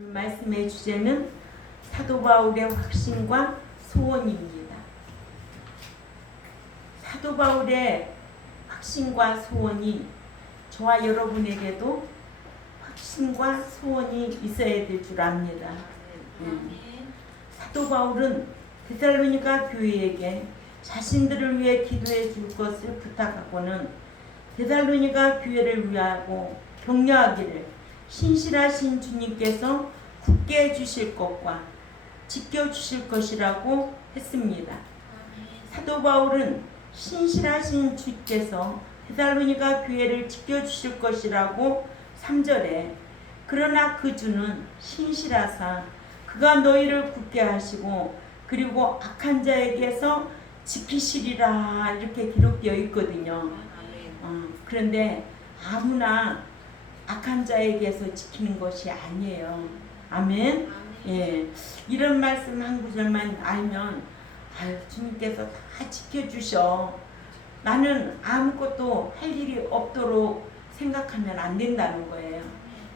오늘 말씀의 주제는 사도 바울의 확신과 소원입니다. 사도 바울의 확신과 소원이 저와 여러분에게도 확신과 소원이 있어야 될 줄 압니다. 사도 바울은 데살로니가 교회에게 자신들을 위해 기도해 줄 것을 부탁하고는 데살로니가 교회를 위하고 격려하기를 신실하신 주님께서 굳게 해주실 것과 지켜주실 것이라고 했습니다. 사도 바울은 신실하신 주께서 데살로니가 교회를 지켜주실 것이라고 3절에 그러나 그 주는 신실하사 그가 너희를 굳게 하시고 그리고 악한 자에게서 지키시리라 이렇게 기록되어 있거든요. 그런데 아무나 악한 자에게서 지키는 것이 아니에요. 아멘. 예, 이런 말씀 한 구절만 알면 주님께서 다 지켜주셔. 나는 아무것도 할 일이 없도록 생각하면 안 된다는 거예요.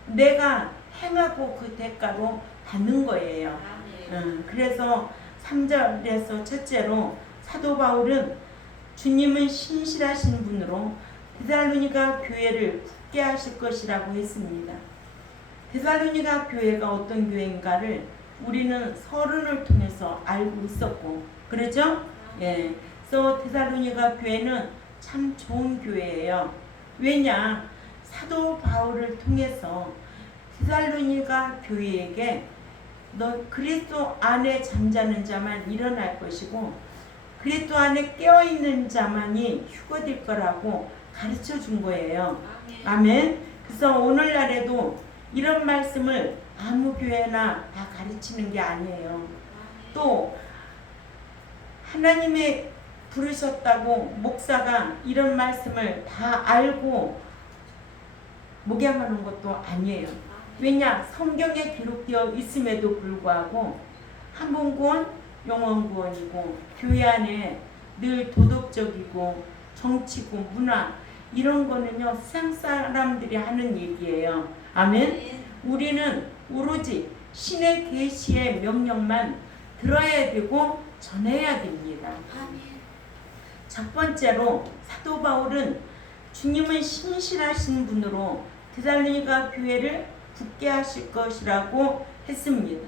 내가 행하고 그 대가로 받는 거예요. 그래서 3절에서 첫째로 사도 바울은 주님은 신실하신 분으로 데살로니가 교회를 굳게 하실 것이라고 했습니다. 데살로니가 교회가 어떤 교회인가를 우리는 서론을 통해서 알고 있었고 그렇죠? 예. 그래서 데살로니가 교회는 참 좋은 교회예요. 왜냐? 사도 바울을 통해서 데살로니가 교회에게 너 그리스도 안에 잠자는 자만 일어날 것이고 그리스도 안에 깨어있는 자만이 휴거될 거라고 가르쳐 준 거예요. 아멘. 그래서 오늘날에도 이런 말씀을 아무 교회나 다 가르치는 게 아니에요. 또 하나님의 부르셨다고 목사가 이런 말씀을 다 알고 목양하는 것도 아니에요. 왜냐? 성경에 기록되어 있음에도 불구하고 한 번 구원, 영원 구원이고 교회 안에 늘 도덕적이고 정치고 문화 이런 거는요 세상 사람들이 하는 얘기예요. 아멘. 우리는 오로지 신의 계시의 명령만 들어야 되고 전해야 됩니다. 첫 번째로 사도 바울은 주님은 신실하신 분으로 데살로니가 교회를 굳게 하실 것이라고 했습니다.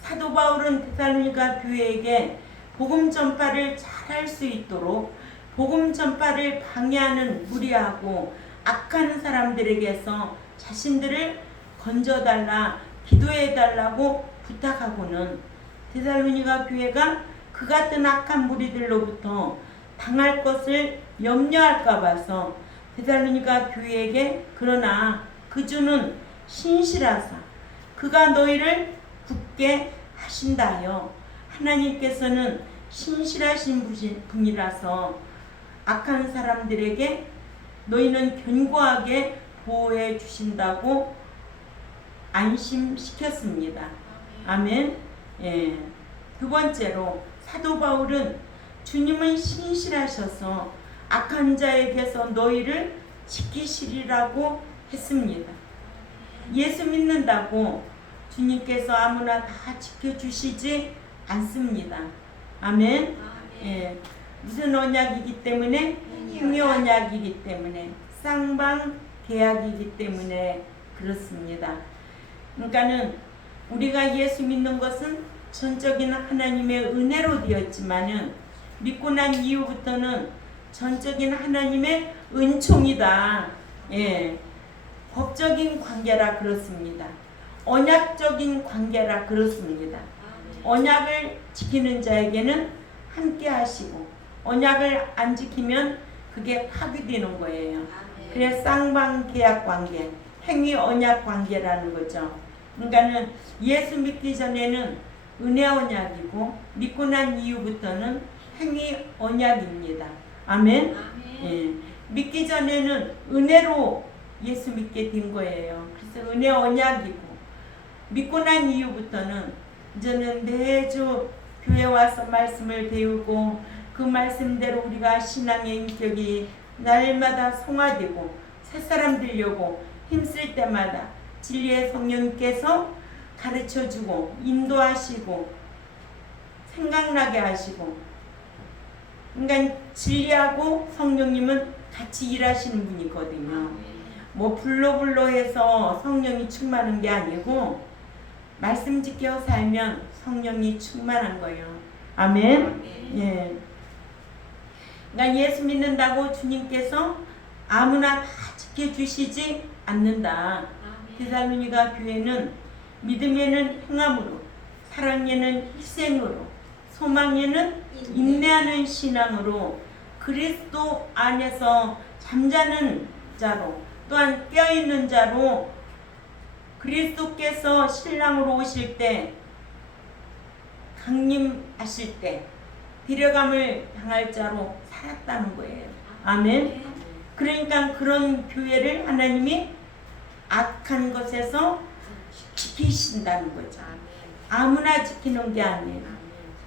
사도 바울은 데살로니가 교회에게 복음 전파를 잘할 수 있도록 복음 전파를 방해하는 무리하고 악한 사람들에게서 자신들을 건져달라 기도해달라고 부탁하고는 데살로니가 교회가 그 같은 악한 무리들로부터 당할 것을 염려할까 봐서 데살로니가 교회에게 그러나 그 주는 신실하사 그가 너희를 굳게 하신다요. 하나님께서는 신실하신 분이라서 악한 사람들에게 너희는 견고하게 보호해 주신다고 안심시켰습니다. 아멘. 예. 두 번째로 사도 바울은 주님은 신실하셔서 악한 자에게서 너희를 지키시리라고 했습니다. 예수 믿는다고 주님께서 아무나 다 지켜주시지 않습니다. 아멘. 예. 무슨 언약이기 때문에? 행위 언약이기 때문에 쌍방 계약이기 때문에 그렇습니다. 그러니까는 우리가 예수 믿는 것은 전적인 하나님의 은혜로 되었지만은 믿고 난 이후부터는 전적인 하나님의 은총이다. 예. 법적인 관계라 그렇습니다. 언약적인 관계라 그렇습니다. 언약을 지키는 자에게는 함께 하시고 언약을 안 지키면 그게 파괴되는 거예요. 그래서 쌍방 계약 관계, 행위 언약 관계라는 거죠. 그러니까는 예수 믿기 전에는 은혜 언약이고 믿고 난 이후부터는 행위 언약입니다. 아멘. 예. 믿기 전에는 은혜로 예수 믿게 된 거예요. 그래서 은혜 언약이고 믿고 난 이후부터는 이제는 매주 교회 와서 말씀을 배우고 그 말씀대로 우리가 신앙의 인격이 날마다 성화되고 새사람 되려고 힘쓸 때마다 진리의 성령께서 가르쳐주고 인도하시고 생각나게 하시고, 그러니까 진리하고 성령님은 같이 일하시는 분이거든요. 뭐 불로불로 해서 성령이 충만한 게 아니고 말씀 지켜 살면 성령이 충만한 거예요. 아멘. 예. 그러니까 예수 믿는다고 주님께서 아무나 다 지켜주시지 않는다. 데살로니가 교회는 믿음에는 행함으로, 사랑에는 희생으로, 소망에는 인내하는 신앙으로, 그리스도 안에서 잠자는 자로, 또한 깨어있는 자로, 그리스도께서 신랑으로 오실 때, 강림하실 때 데려감을 당할 자로 살았다는 거예요. 아멘. 그러니까 그런 교회를 하나님이 악한 것에서 지키신다는 거죠. 아무나 지키는 게 아니에요.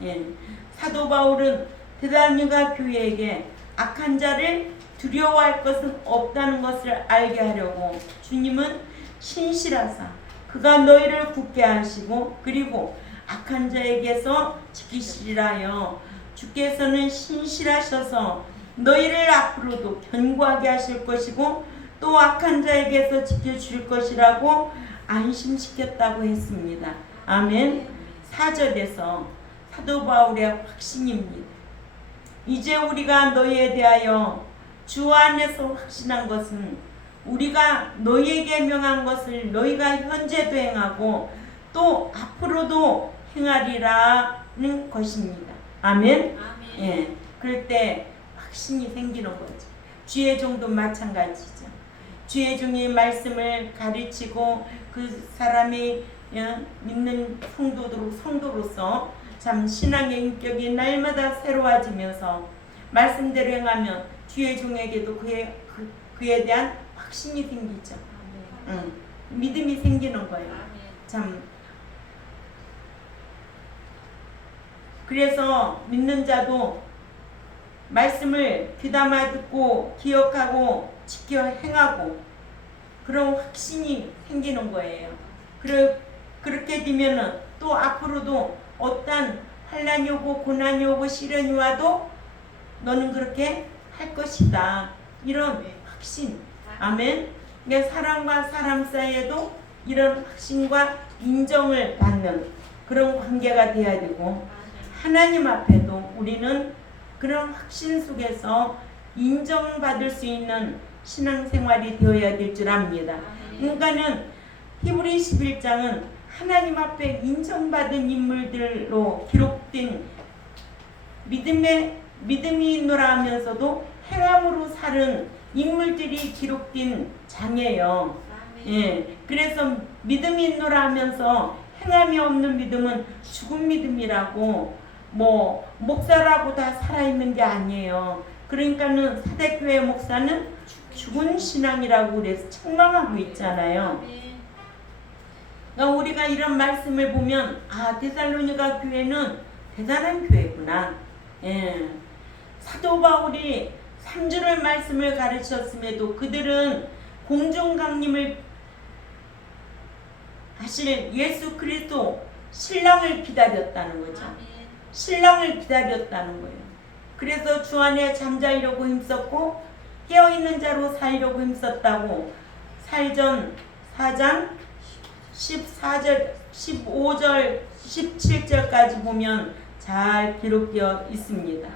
예. 사도 바울은 데살로니가 교회에게 악한 자를 두려워할 것은 없다는 것을 알게 하려고 주님은 신실하사 그가 너희를 굳게 하시고 그리고 악한 자에게서 지키시리라여 주께서는 신실하셔서 너희를 앞으로도 견고하게 하실 것이고 또 악한 자에게서 지켜줄 것이라고 안심시켰다고 했습니다. 아멘. 4절에서 사도 바울의 확신입니다. 이제 우리가 너희에 대하여 주 안에서 확신한 것은 우리가 너희에게 명한 것을 너희가 현재도 행하고 또 앞으로도 행하리라는 것입니다. 아멘. 예. 그럴 때 확신이 생기는 거죠. 주의 종도 마찬가지죠. 주의 종이 말씀을 가르치고 그 사람이 믿는 성도로서 참 신앙의 인격이 날마다 새로워지면서 말씀대로 행하면 주의 종에게도 그에 대한 확신이 생기죠. 믿음이 생기는 거예요. 참 그래서 믿는 자도 말씀을 귀담아 듣고 기억하고 지켜 행하고 그런 확신이 생기는 거예요. 그렇게 되면은 또 앞으로도 어떤 환난이 오고 고난이 오고 시련이 와도 너는 그렇게 할 것이다. 이런 확신. 아멘. 그러니까 사람과 사람 사이에도 이런 확신과 인정을 받는 그런 관계가 되어야 되고 하나님 앞에도 우리는 그런 확신 속에서 인정받을 수 있는 신앙생활이 되어야 될 줄 압니다. 그러니까는 히브리 11장은 하나님 앞에 인정받은 인물들로 기록된 믿음이 있노라 하면서도 행함으로 사는 인물들이 기록된 장이에요. 예, 그래서 믿음이 있노라 하면서 행함이 없는 믿음은 죽은 믿음이라고 뭐 목사라고 다 살아있는 게 아니에요. 그러니까는 사대교회 목사는 죽은 신앙이라고 그래서 책망하고 있잖아요. 그러니까 우리가 이런 말씀을 보면 데살로니가 교회는 대단한 교회구나. 예. 사도 바울이 3주를 말씀을 가르쳤음에도 그들은 공중 강림을 하실 예수 그리스도 신랑을 기다렸다는 거죠. 신랑을 기다렸다는 거예요. 그래서 주 안에 잠자려고 힘썼고 깨어있는 자로 살려고 힘썼다고 사전 4장 14절 15절 17절까지 보면 잘 기록되어 있습니다.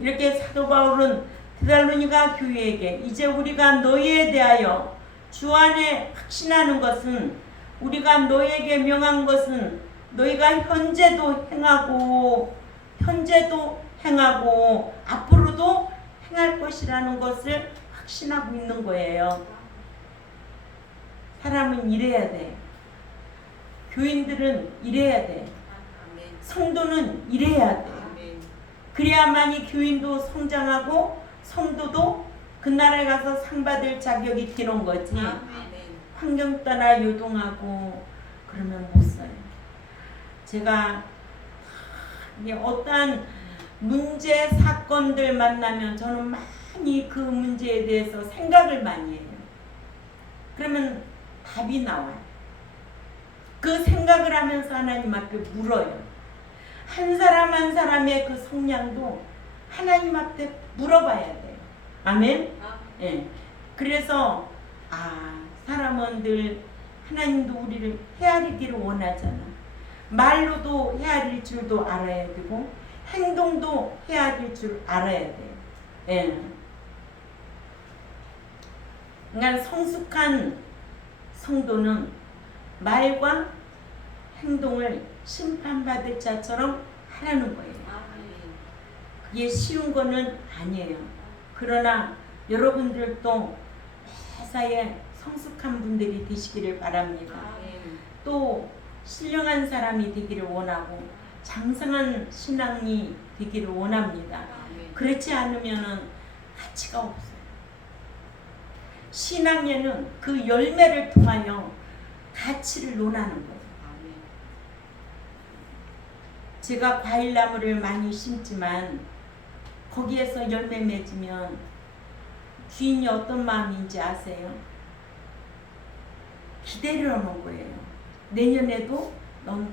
이렇게 사도 바울은 데살로니가 교회에게 이제 우리가 너희에 대하여 주 안에 확신하는 것은 우리가 너희에게 명한 것은 너희가 현재도 행하고 앞으로도 행할 것이라는 것을 확신하고 있는 거예요. 사람은 이래야 돼. 교인들은 이래야 돼. 성도는 이래야 돼. 그래야만이 교인도 성장하고 성도도 그 나라에 가서 상 받을 자격이 되는 거지. 환경 따라 요동하고 그러면 못 써요. 제가 어떠한 문제 사건들 만나면 저는 많이 그 문제에 대해서 생각을 많이 해요. 그러면 답이 나와요. 그 생각을 하면서 하나님 앞에 물어요. 한 사람 한 사람의 그 성량도 하나님 앞에 물어봐야 돼요. 아멘? 예. 그래서 사람은 늘 하나님도 우리를 헤아리기를 원하잖아. 말로도 헤아릴 줄도 알아야 되고 행동도 헤아릴 줄 알아야 돼요. 예. 그러니까 성숙한 성도는 말과 행동을 심판받을 자처럼 하라는 거예요. 그게 쉬운 거는 아니에요. 그러나 여러분들도 매사에 성숙한 분들이 되시기를 바랍니다. 또 신령한 사람이 되기를 원하고 장성한 신앙이 되기를 원합니다. 그렇지 않으면 가치가 없어요. 신앙에는 그 열매를 통하여 가치를 논하는 거예요. 제가 과일나무를 많이 심지만 거기에서 열매 맺으면 주인이 어떤 마음인지 아세요? 기대를 하는 거예요. 내년에도 넌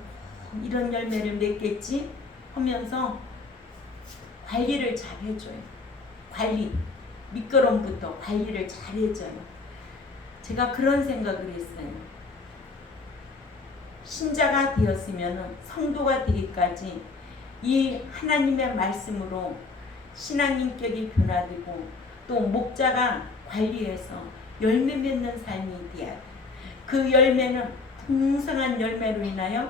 이런 열매를 맺겠지 하면서 관리를 잘 해줘요. 관리, 밑거름부터 관리를 잘 해줘요. 제가 그런 생각을 했어요. 신자가 되었으면 성도가 되기까지 이 하나님의 말씀으로 신앙인격이 변화되고 또 목자가 관리해서 열매 맺는 삶이 돼야 돼. 그 열매는 풍성한 열매로 인하여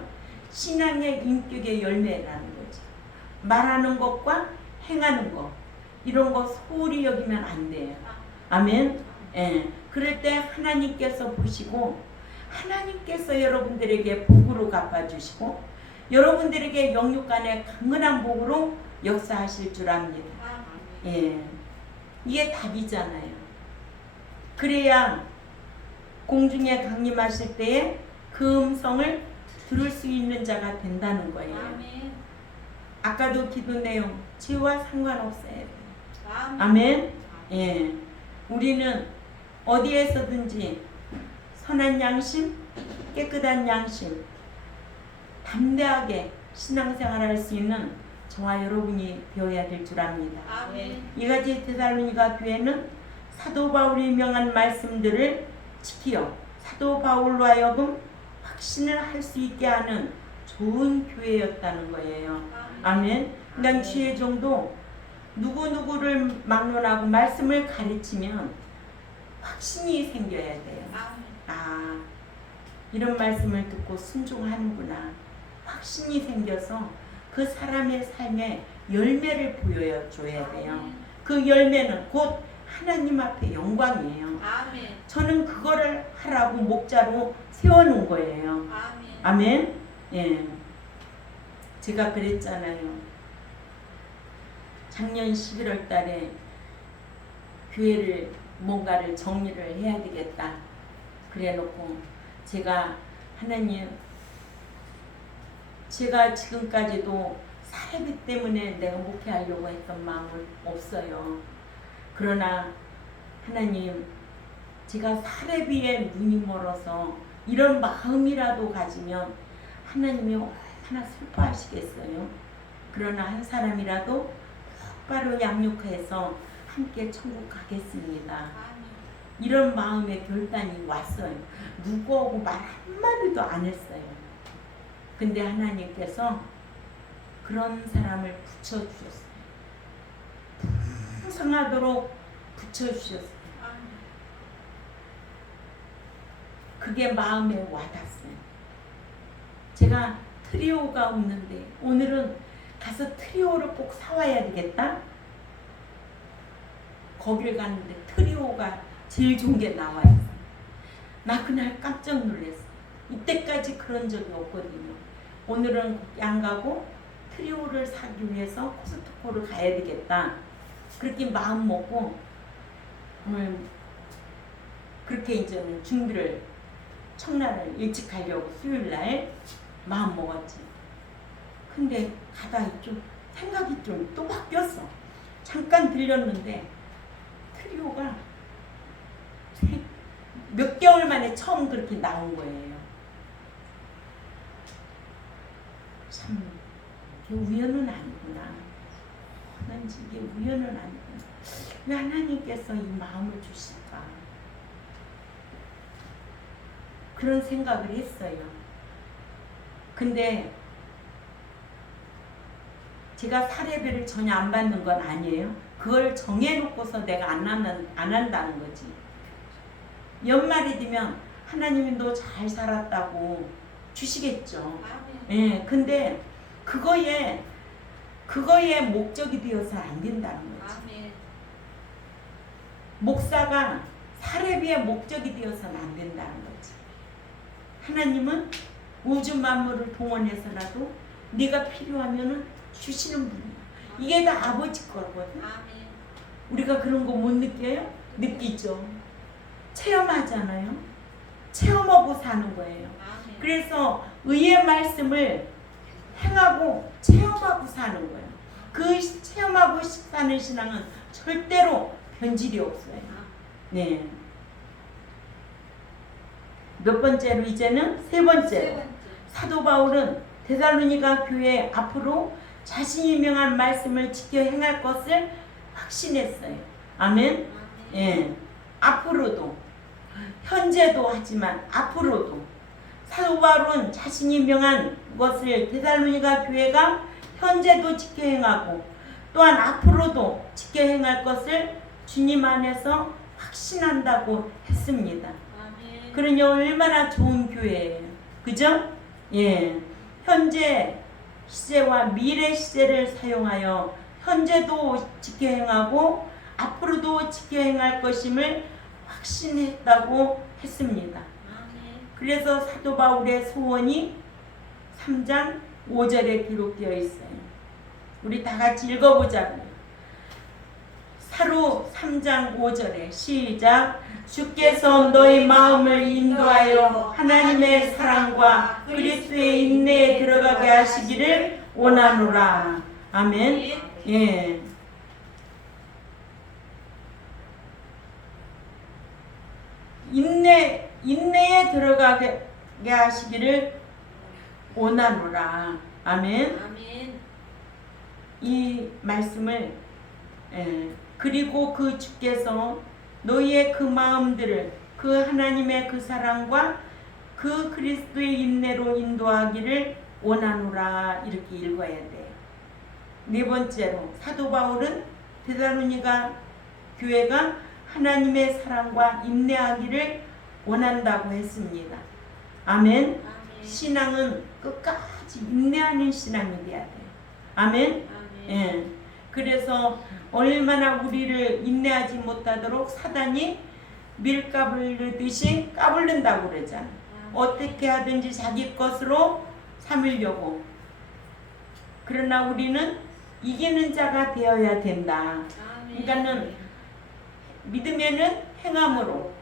신앙의 인격의 열매라는 거죠. 말하는 것과 행하는 것 이런 거 소홀히 여기면 안 돼요. 아멘. 예. 그럴 때 하나님께서 보시고 하나님께서 여러분들에게 복으로 갚아주시고 여러분들에게 영육간의 강건한 복으로 역사하실 줄 압니다. 예, 이게 답이잖아요. 그래야 공중에 강림하실 때에 그 음성을 들을 수 있는 자가 된다는 거예요. 아까도 기도 내용 죄와 상관없어야 돼요. 아멘. 예, 우리는 어디에서든지 선한 양심, 깨끗한 양심, 담대하게 신앙생활할 수 있는 저와 여러분이 되어야 될 줄 압니다. 아멘. 이가지 데살로니가 교회는 사도 바울이 명한 말씀들을 지키어 사도 바울로 하여금 확신을 할 수 있게 하는 좋은 교회였다는 거예요. 아멘. 그러니까 주의 종도 누구누구를 막론하고 말씀을 가르치면 확신이 생겨야 돼요. 이런 말씀을 듣고 순종하는구나. 확신이 생겨서 그 사람의 삶에 열매를 보여줘야 돼요. 그 열매는 곧 하나님 앞에 영광이에요. 저는 그거를 하라고 목자로 세워놓은 거예요. 아멘. 예. 제가 그랬잖아요. 작년 11월 달에 교회를 뭔가를 정리를 해야 되겠다. 그래놓고 제가 하나님, 제가 지금까지도 사례비 때문에 내가 목회하려고 했던 마음은 없어요. 그러나 하나님, 제가 사례비에 눈이 멀어서 이런 마음이라도 가지면 하나님이 얼마나 슬퍼하시겠어요. 그러나 한 사람이라도 똑바로 양육해서 함께 천국 가겠습니다. 이런 마음의 결단이 왔어요. 누구하고 말 한마디도 안 했어요. 근데 하나님께서 그런 사람을 붙여주셨어요. 풍성하도록 붙여주셨어요. 그게 마음에 와닿았어요. 제가 트리오가 없는데 오늘은 가서 트리오를 꼭 사와야 되겠다. 거길 갔는데 트리오가 제일 좋은 게 나와 있어. 나 그날 깜짝 놀랐어. 이때까지 그런 적이 없거든요. 오늘은 양 가고 트리오를 사기 위해서 코스트코를 가야 되겠다. 그렇게 마음 먹고 오늘 그렇게 이제 준비를 청라를 일찍 가려고 수요일날 마음 먹었지. 근데 가다 좀 생각이 좀 또 바뀌었어. 잠깐 들렸는데 트리오가 몇 개월 만에 처음 그렇게 나온 거예요. 이게 우연은 아니구나. 하는지 이게 우연은 아니구나. 왜 하나님께서 이 마음을 주실까? 그런 생각을 했어요. 근데 제가 사례비를 전혀 안 받는 건 아니에요. 그걸 정해놓고서 내가 안 한다는 거지. 연말이 되면 하나님이 너 잘 살았다고 주시겠죠. 예, 근데 그거에 목적이 되어서 안 된다는 거지. 목사가 사례비의 목적이 되어서는 안 된다는 거지. 하나님은 우주 만물을 동원해서라도 네가 필요하면은 주시는 분이야. 이게 다 아버지 거거든. 우리가 그런 거 못 느껴요? 느끼죠. 체험하잖아요. 체험하고 사는 거예요. 그래서 의의 말씀을 행하고 체험하고 사는 거예요. 그 체험하고 사는 신앙은 절대로 변질이 없어요. 네. 몇 번째로 이제는 세 번째로 사도 바울은 데살로니가 교회 앞으로 자신이 명한 말씀을 지켜 행할 것을 확신했어요. 아멘. 예. 앞으로도 현재도 하지만 앞으로도 사도 바울은 자신이 명한 것을 데살로니가 교회가 현재도 지켜 행하고 또한 앞으로도 지켜 행할 것을 주님 안에서 확신한다고 했습니다. 그러니 얼마나 좋은 교회예요. 그죠? 예. 현재 시제와 미래 시제를 사용하여 현재도 지켜 행하고 앞으로도 지켜 행할 것임을 확신했다고 했습니다. 그래서 사도 바울의 소원이 3장 5절에 기록되어 있어요. 우리 다 같이 읽어보자고요. 사로 3장 5절에 시작. 주께서 너희 마음을 인도하여 하나님의 사랑과 그리스도의 인내에 들어가게 하시기를 원하노라. 아멘. 예. 인내에 들어가게 하시기를 원하노라. 아멘. 이 말씀을 그리고 그 주께서 너희의 그 마음들을 그 하나님의 그 사랑과 그 그리스도의 인내로 인도하기를 원하노라. 이렇게 읽어야 돼요. 네 번째로 사도 바울은 데살로니가 교회가 하나님의 사랑과 인내하기를 원한다고 했습니다. 아멘. 신앙은 끝까지 인내하는 신앙이 돼야 돼요. 아멘. 예. 그래서 얼마나 우리를 인내하지 못하도록 사단이 밀가부르듯이 까불른다고 그러잖아요. 어떻게 하든지 자기 것으로 삼으려고. 그러나 우리는 이기는 자가 되어야 된다. 그러니까는 믿음에는 행함으로,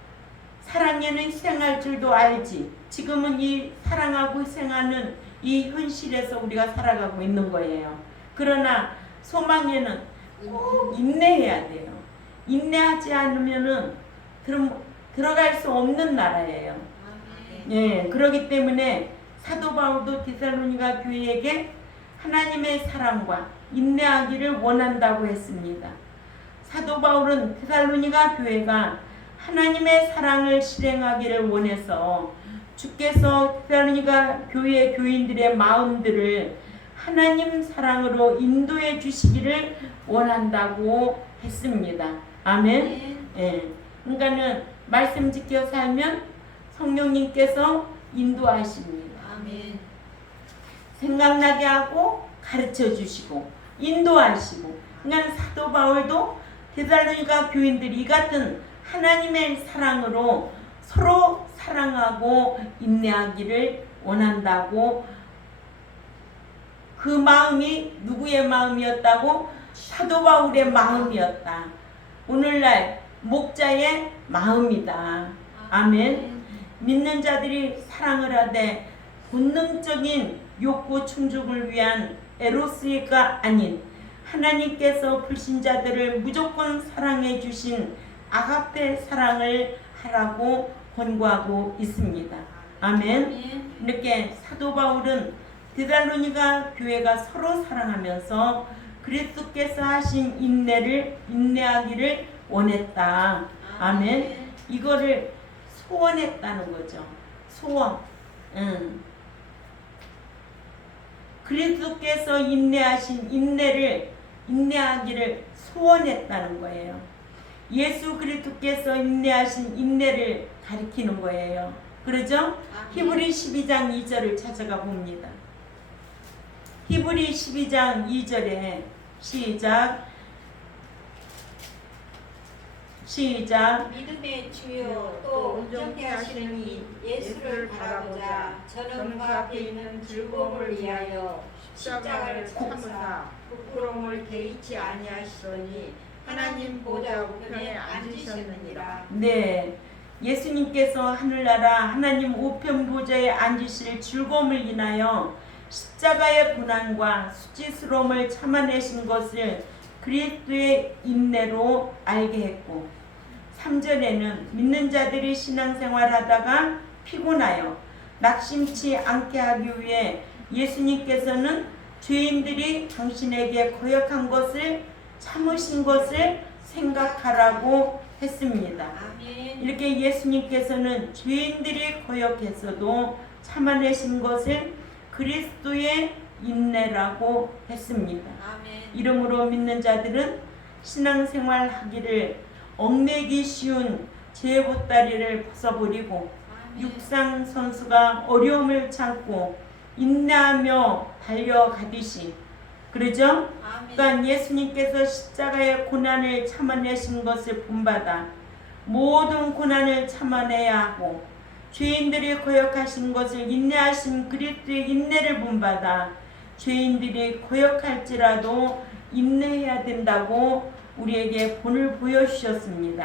사랑에는 희생할 줄도 알지. 지금은 이 사랑하고 희생하는 이 현실에서 우리가 살아가고 있는 거예요. 그러나 소망에는 꼭 인내해야 돼요. 인내하지 않으면은 들어갈 수 없는 나라예요. 예, 그렇기 때문에 사도 바울도 데살로니가 교회에게 하나님의 사랑과 인내하기를 원한다고 했습니다. 사도 바울은 데살로니가 교회가 하나님의 사랑을 실행하기를 원해서 주께서 데살로니가 교회 교인들의 마음들을 하나님 사랑으로 인도해 주시기를 원한다고 했습니다. 아멘. 예. 그러니까는 말씀 지켜 살면 성령님께서 인도하십니다. 아멘. 생각나게 하고 가르쳐 주시고 인도하시고. 그러니까 사도 바울도 데살로니가 교인들이 이 같은 하나님의 사랑으로 서로 사랑하고 인내하기를 원한다고. 그 마음이 누구의 마음이었다고? 사도 바울의 마음이었다. 오늘날 목자의 마음이다. 아멘. 믿는 자들이 사랑을 하되 본능적인 욕구 충족을 위한 에로스가 아닌 하나님께서 불신자들을 무조건 사랑해 주신 아가페 사랑을 하라고 권고하고 있습니다. 아멘. 이렇게 사도 바울은 데살로니가 교회가 서로 사랑하면서 그리스도께서 하신 인내하기를 원했다. 아멘. 이거를 소원했다는 거죠. 소원. 그리스도께서 인내하신 인내하기를 소원했다는 거예요. 예수 그리스도께서 인내하신 인내를 가리키는 거예요. 그러죠? 히브리 12장 2절을 찾아가 봅니다. 히브리 12장 2절에 시작. 믿음의 주요 또 온전케 하시는 이 예수를 바라보자. 저는 그 앞에 있는 즐거움을 위하여 십자가를 참으사 부끄러움을 개의치 아니하시더니 하나님 보좌 우편에 앉으셨느니라. 네, 예수님께서 하늘나라 하나님 우편 보좌에 앉으실 즐거움을 인하여 십자가의 고난과 수치스러움을 참아내신 것을 그리스도의 인내로 알게 했고, 3절에는 믿는 자들이 신앙생활하다가 피곤하여 낙심치 않게 하기 위해 예수님께서는 죄인들이 당신에게 거역한 것을 참으신 것을 생각하라고 했습니다. 이렇게 예수님께서는 죄인들이 거역했어도 참아내신 것을 그리스도의 인내라고 했습니다. 이러므로 믿는 자들은 신앙생활 하기를 얽매기 쉬운 죄의 보따리를 벗어버리고 육상 선수가 어려움을 참고 인내하며 달려가듯이, 그러죠? 또한 예수님께서 십자가의 고난을 참아내신 것을 본받아 모든 고난을 참아내야 하고 죄인들이 거역하신 것을 인내하신 그리스도의 인내를 본받아 죄인들이 거역할지라도 인내해야 된다고 우리에게 본을 보여주셨습니다.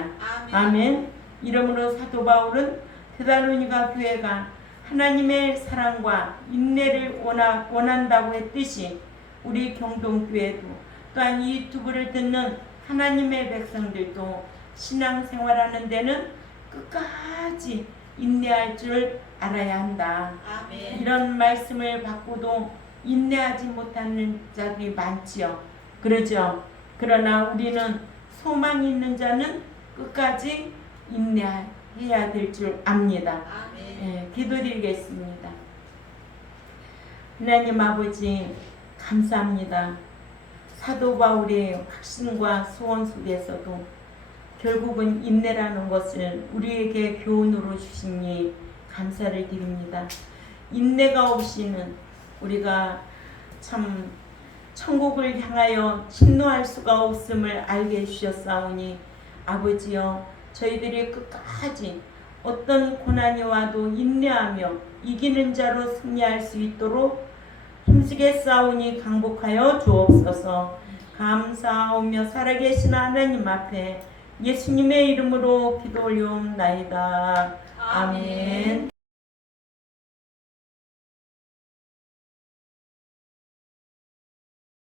아멘. 이러므로 사도 바울은 데살로니가 교회가 하나님의 사랑과 인내를 원한다고 했듯이 우리 경동교회도 또한 이 유튜브를 듣는 하나님의 백성들도 신앙생활하는 데는 끝까지 인내할 줄 알아야 한다. 아멘. 이런 말씀을 받고도 인내하지 못하는 자들이 많지요. 그러죠. 그러나 우리는 소망 있는 자는 끝까지 인내해야 될 줄 압니다. 예, 기도드리겠습니다. 하나님 아버지 감사합니다. 사도 바울의 확신과 소원 속에서도 결국은 인내라는 것을 우리에게 교훈으로 주시니 감사를 드립니다. 인내가 없이는 우리가 참 천국을 향하여 진노할 수가 없음을 알게 해주셨사오니 아버지여, 저희들이 끝까지 어떤 고난이 와도 인내하며 이기는 자로 승리할 수 있도록 힘쓰게 싸우니 강복하여 주옵소서. 감사하오며 살아계신 하나님 앞에 예수님의 이름으로 기도 올리옵나이다. 아멘.